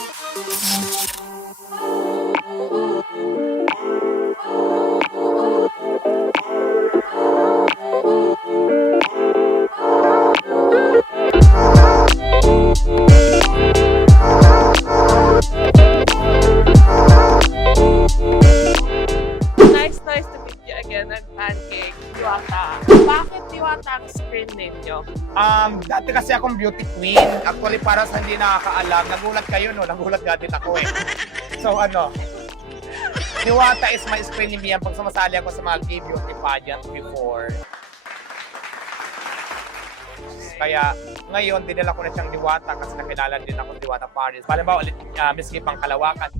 Nice to meet you again, ang Pancake, Diwata. Bakit Diwata ang screen name nyo? Dati kasi akong beauty queen. Actually, para sa hindi nakakaalam, nagulat kayo, no? Nagulat nga din ako eh. So, Diwata is my screen name yan pag sumasali ako sa mga gay beauty pageant before. Kaya ngayon, dinala ko na siyang Diwata kasi nakilala din ako Diwata Paris. Halimbawa ulit, miski pang Kalawakan.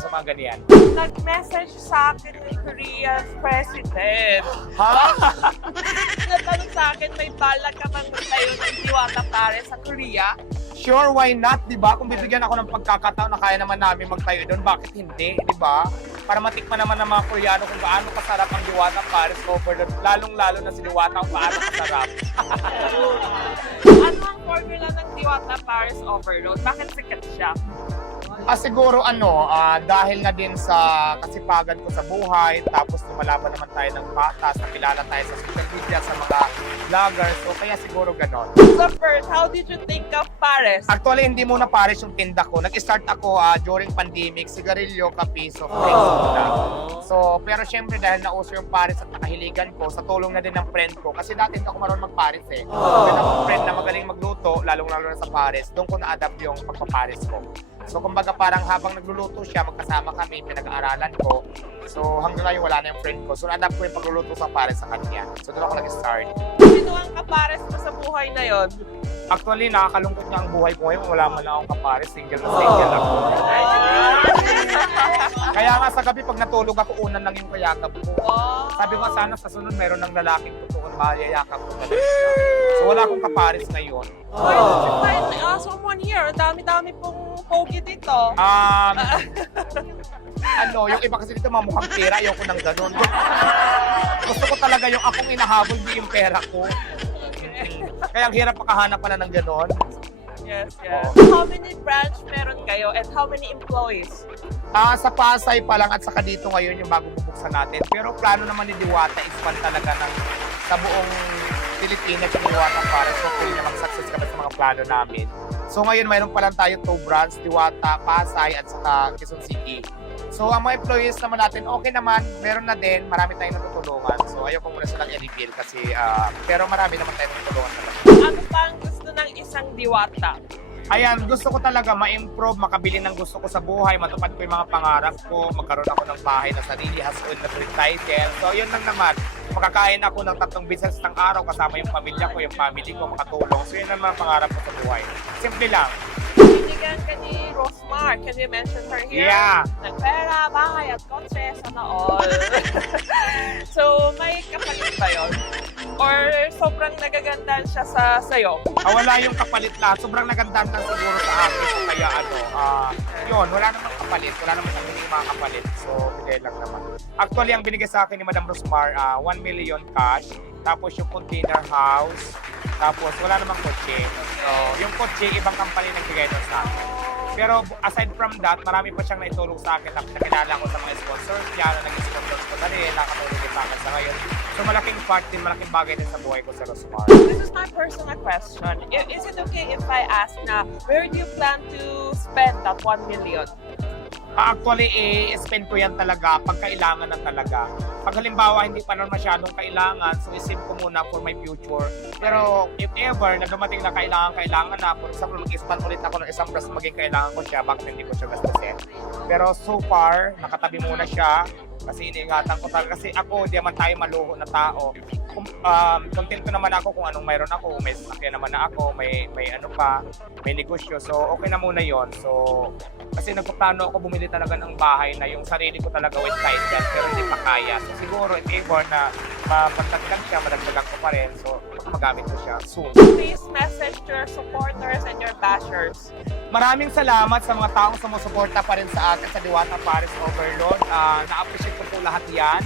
Sa mga ganyan. Nag-message sa akin ng Korean president. Ha? Natanong sa akin, may balak ka bang tayo ng Diwata Paris sa Korea? Sure, why not, di ba? Kung bibigyan ako ng pagkakataon na kaya naman namin magtayo doon, bakit hindi, di ba? Para matikman naman ng mga Koreano kung gaano kasarap ang Diwata Paris overload. Lalong-lalo na si Diwata kung gaano kasarap. Ano ang formula ng Diwata Paris overload? Bakit sikat siya? Siguro dahil nga din sa kasipagan ko sa buhay, tapos lumalaban naman tayo ng patas, nakilala tayo sa social media, sa mga vloggers, so kaya siguro ganon. So first, how did you think of Paris? Actually, hindi muna Paris yung tinda ko. Nag-start ako during pandemic, sigarilyo, kape, soft drinks muna. So, pero syempre dahil nauso yung Paris at nakahiligan ko, sa tulong na din ng friend ko, kasi dati hindi ako marunong mag-Paris eh. Meron akong friend na magaling magluto, lalong-lalo na sa Paris, doon ko na-adapt yung pagpa-Paris ko. So, kumbaga parang habang nagluluto siya, magkasama kami, pinag-aaralan ko. So, hanggang ngayon wala na yung friend ko. So, na-adapt ko yung pagluluto sa Paris sa kanya. So, doon ako nag-start. Sino ang kapares mo sa buhay na yon? Actually, nakakalungkot nga ang buhay ko ngayon. Wala man lang akong kapares. Single na single ako. Kaya nga sa gabi, pag natulog ako, unan lang yung kayakap ko. Sabi ko sana sa sunod, meron ng lalaking tutuon, mayayakap ko talaga. So, wala akong kapares ngayon. Why don't you find someone here? Ang dami-dami pong pogi dito. Yung iba kasi dito mamukhang pera, ayoko nang ganun. Gusto ko talaga yung akong inahabol, di yung pera ko. Kaya ang hirap makahanap pala ng ganun. Yes. How many branch meron kayo and how many employees? Sa Pasay pa lang at saka dito ngayon yung bago bubuksan natin. Pero plano naman ni Diwata is one talaga ng sa buong Pilipinas yung Diwata Paris. So, kung naman success kami sa mga plano namin. So, ngayon mayroon pa lang tayo 2 branch, Diwata, Pasay at saka Quezon City. So, ang mga employees naman natin, okay naman, meron na din, marami tayong natutulungan. So, ayoko muna silang i-reveal kasi, pero marami naman tayong natutulungan talaga. Ano pa ang gusto ng isang Diwata? Ayan, gusto ko talaga ma-improve, makabili ng gusto ko sa buhay, matupad ko yung mga pangarap ko, magkaroon ako ng bahay na sarili, has-owned na free title. So, yun lang naman. Makakain ako ng 3 beses ng araw kasama yung pamilya ko, yung family ko, makatulong. So, yun ang mga pangarap ko sa buhay. Simple lang. Binigyan ka ni Rosmar. Can you mention her here? Yeah. Ng pera, bahay at kotse, sana all. So, may kapalit ba yun? Or sobrang nagagandaan siya sa'yo? Wala yung kapalit lahat. Sobrang nagandaan lang siguro sa akin. Kaya yun, wala namang kapalit. Wala naman ang hindi mga kapalit. So, bigay lang naman. Actually, ang binigay sa akin ni Madam Rosmar, 1 million cash. Tapos yung container house. Tapos wala namang kotse. So, yung kotse, ibang company nagbigay doon sa akin. Pero aside from that, marami pa siyang naitulong sa akin. Nakilala ko sa mga sponsors niya, na nag-sponsors ko na rin, nakatulong din sa akin sa ngayon. So malaking part din, malaking bagay din sa buhay ko sa Rosmar. This is my personal question. Is it okay if I ask na, where do you plan to spend that 1 million? Actually, i-spend ko yan talaga pag kailangan na talaga. Pag halimbawa, hindi pa naman masyadong kailangan, so isip ko muna for my future. Pero if ever na dumating na kailangan na, for example, mag-expand ulit ako ng isang plus maging kailangan ko siya, bakit hindi ko siya gastusin. Pero so far, nakatabi muna siya kasi iniingatan ko talaga. Kasi ako, hindi naman tayo maluho na tao. Contento naman ako kung anong mayroon ako. May sasakyan naman na ako, may ano pa, may negosyo. So, okay na muna yon. So, kasi nagpaplano ako bumili talaga ng bahay na yung sarili ko talaga with title, pero hindi pa kaya. So, siguro, if ever na mapagdagdag siya, madagdagan ko pa rin. So, baka magamit ko siya soon. Please message to your supporters and your bashers. Maraming salamat sa mga taong sumusuporta pa rin sa akin sa Diwata Paris Overload. Na-appreciate ko po lahat yan.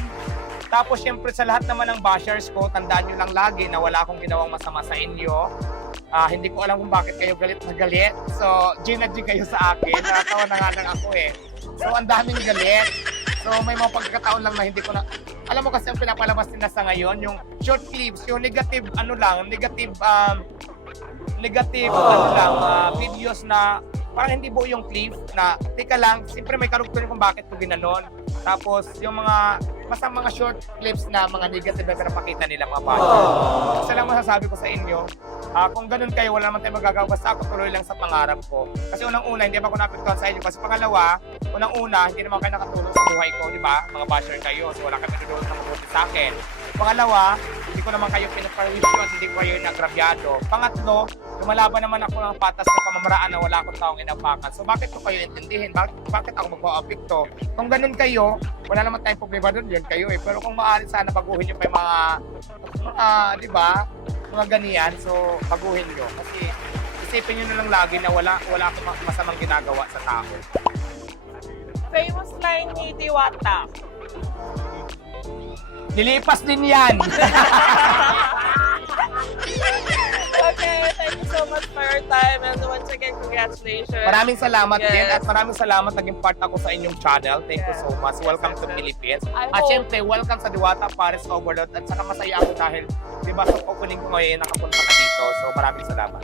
Tapos syempre sa lahat naman ng bashers ko, tandaan nyo lang lagi na wala akong ginawang masama sa inyo. Hindi ko alam kung bakit kayo galit na galit. So, G na G kayo sa akin. Nakatawa na nga lang ako eh. So, ang daming galit. So, may mga pagkakataon lang na hindi ko na... Alam mo kasi ang pinapalabas nila sa ngayon, yung short clips, yung negative, videos na parang hindi buo yung clip na, teka lang, siyempre may karugtong kung bakit ko ginanon. Tapos, yung mga short clips na mga negative na pinapakita nila mga bata. Isa lang masasabi ko sa inyo, kung ganun kayo, wala naman tayo magagawa. Basta ako tuloy lang sa pangarap ko. Kasi unang-una, hindi pa ako napagtuan sa inyo. Kasi pangalawa, unang-una, hindi naman kayo nakatulong sa buhay ko, di ba? Mga basher kayo, so wala kayo pinudulot ng mabuti sa akin. Pangalawa, hindi ko naman kayo pinaparwisyo at hindi ko kayo inagrabyado. Pangatlo, lumalaban naman ako ng patas na pamamaraan na wala akong taong inapakan. So bakit ko kayo intindihin? Bakit ako magpa-apekto? Kung ganun kayo, wala naman tayong problema doon, yun kayo eh. Pero kung maaari sana baguhin nyo pa yung mga di ba? Mga ganiyan, so baguhin nyo. Kasi isipin nyo na lang lagi na wala akong masamang ginagawa sa tao. Famous line ni Diwata. Nilipas din yan! Okay, thank you so much for your time and once again, congratulations. Maraming salamat Yes. din at maraming salamat naging part ako sa inyong channel. Thank you so much. Welcome to Philippines. At syempre, welcome sa Diwata Paris Overload at saka masaya ako dahil diba sa opening ko ngayon nakapunta ka dito. So maraming salamat.